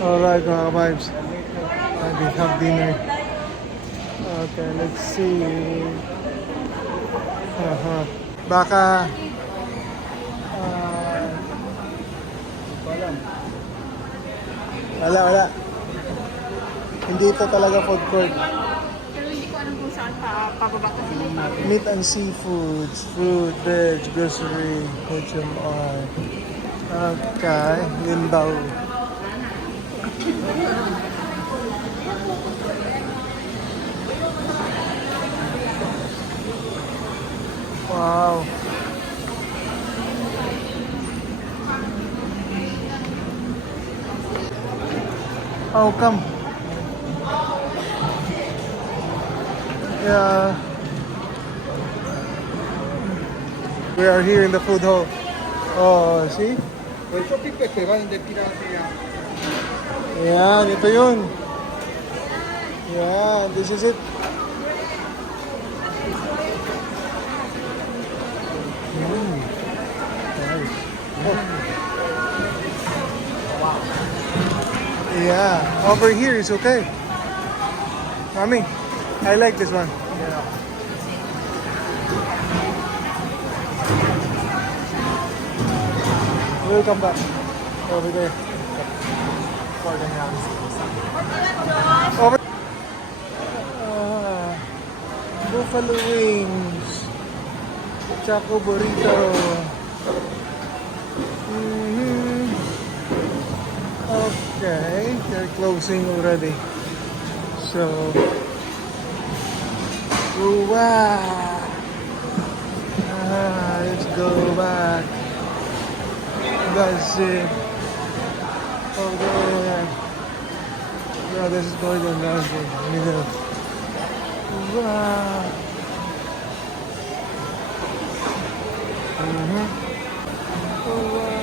Alright mga ka-vibes. We have dinner. Okay, let's see. Baka wala. Hindi ito talaga food court. Pero hindi ko alam kung saan pababa kasi may bago. Meat and seafoods, fruit, veg, grocery, HMR. Okay, yun daw. Wow. How come? Yeah. We are here in the food hall. Oh, see? Questo Pepe va in pirateria. Yan, ito yun. Yan, this is it. Nice. Yeah, over here is okay. Mommy, I like this one. Yeah. We'll come back over there. For the hands. Over. Buffalo wings. Choco burrito. Okay, they're closing already. So, wow. Let's go back. That's it. Oh, there. Yeah, this is Gordon Ramsay. Wow. Oh, wow.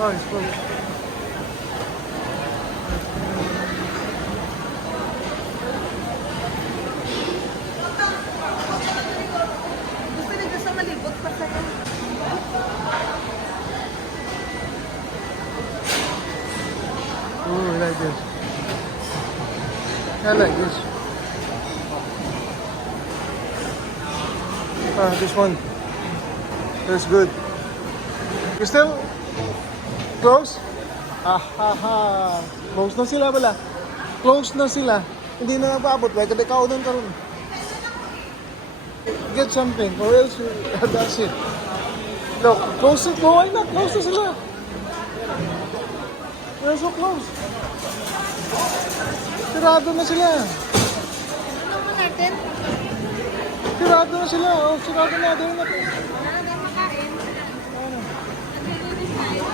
Oh, it's full. Gusto nyo gusto malibot pa sa'yo. Ooh, I like this. I like this. This one. That's good. You still close? Close na sila pala. Close na sila. Hindi na napaabot. Kaya kada kaunan ka rin. Get something or else that's it. Look, close it. No, why not? Close na sila. They're so close. Sirado na sila. Ano mo natin? Sirado na sila. Oh, sirado na. Doon na. Wala na makain. Naglulunis tayo.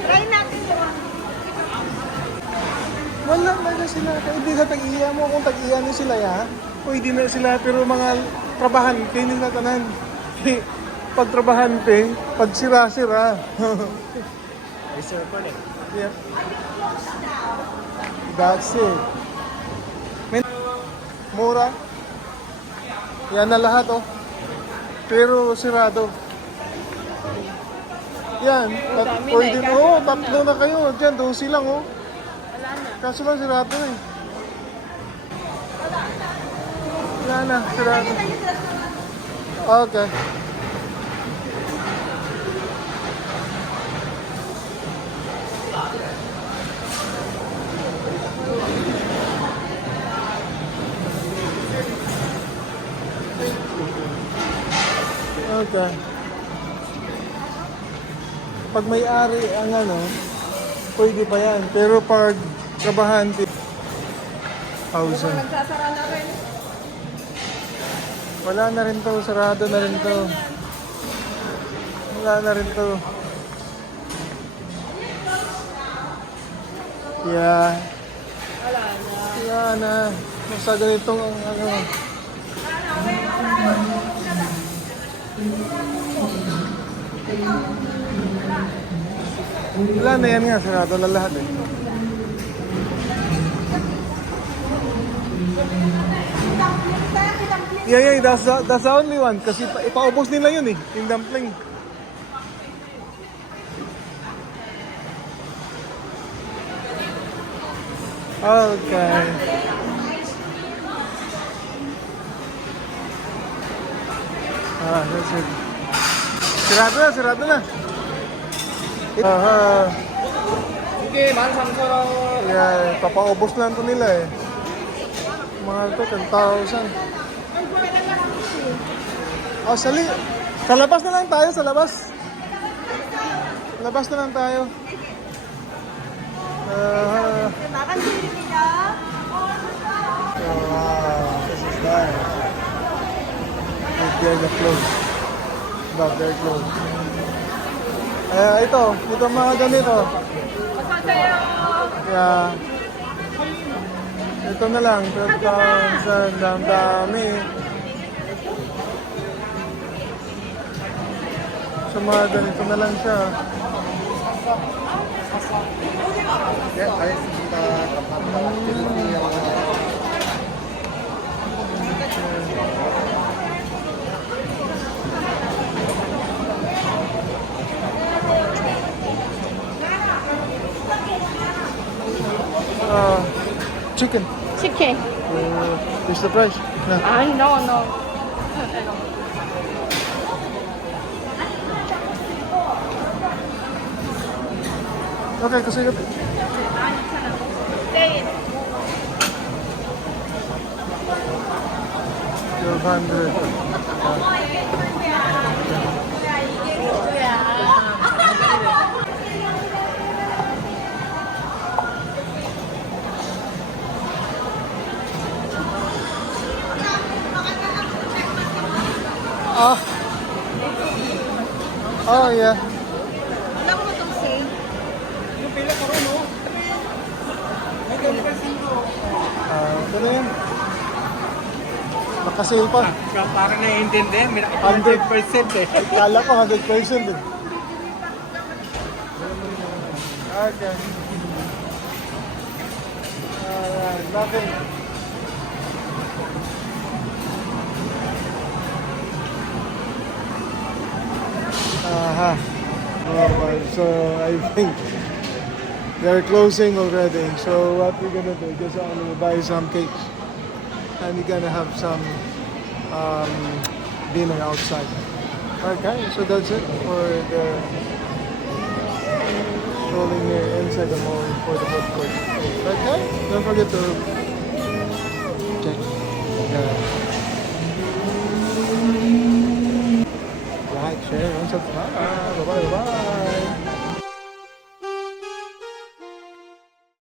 Try natin yun. Wala na sila. Kaya hindi sa tag-iya mo. Kung tag-iya na sila ya. Pwede na sila. Pero mga trabahante nila tanan. Pag trabahante, pag sira-sira. Ay, sir, pa rin. Yep. That's it. Mura. Yan na lahat oh. Pero sirado. Yan. dami na Pwede eh, na. kaso Oh, ano tatlo na kayo. Diyan, 12 lang oh. Wala na. Kaso lang sirado eh. Wala na, sirado. Okay. Okay. Pag may-ari ang ano, pwede pa yan. Pero pag trabahante, 1,000. Nagsasara na rin. Wala na rin to, sarado na rin to. Wala na rin to. Yeah. Wala na. Wala na. Basta ganitong ano. Wala na yan nga, sarado na lahat eh. Yeah, that's the only one. Kasi ipaubos nila yun eh, yung dumpling. Okay. That's it. Sirado na. 이게 13,000원. Yeah, papaubos lang to nila eh. Mahal to, 10,000. Oh, sa labas na lang tayo, sa labas. Labas na lang tayo. This is nice. They're the clothes. About their clothes. Ito mga ganito. Kaya, ito na lang, 12,000, ang dami. So mga ganito na lang siya. 네, 알겠습니다. 감사합니다. Chicken. 치킨. What's the price? Yeah. 아니, no. Okay, kasi 1200. Oh yeah. Wala ko itong sale. Ito na yun. Nakasale pa. Parang naiintindi, 100% eh. Kala ko 100% eh. Okay. Alright, nothing. Alright, so I think they're closing already. So what we're gonna do, just only buy some cakes. And we're gonna have some dinner outside. Okay, so that's it for the strolling here inside the mall for the food court. Okay, don't forget to check. Like, share, and subscribe. Bye-bye.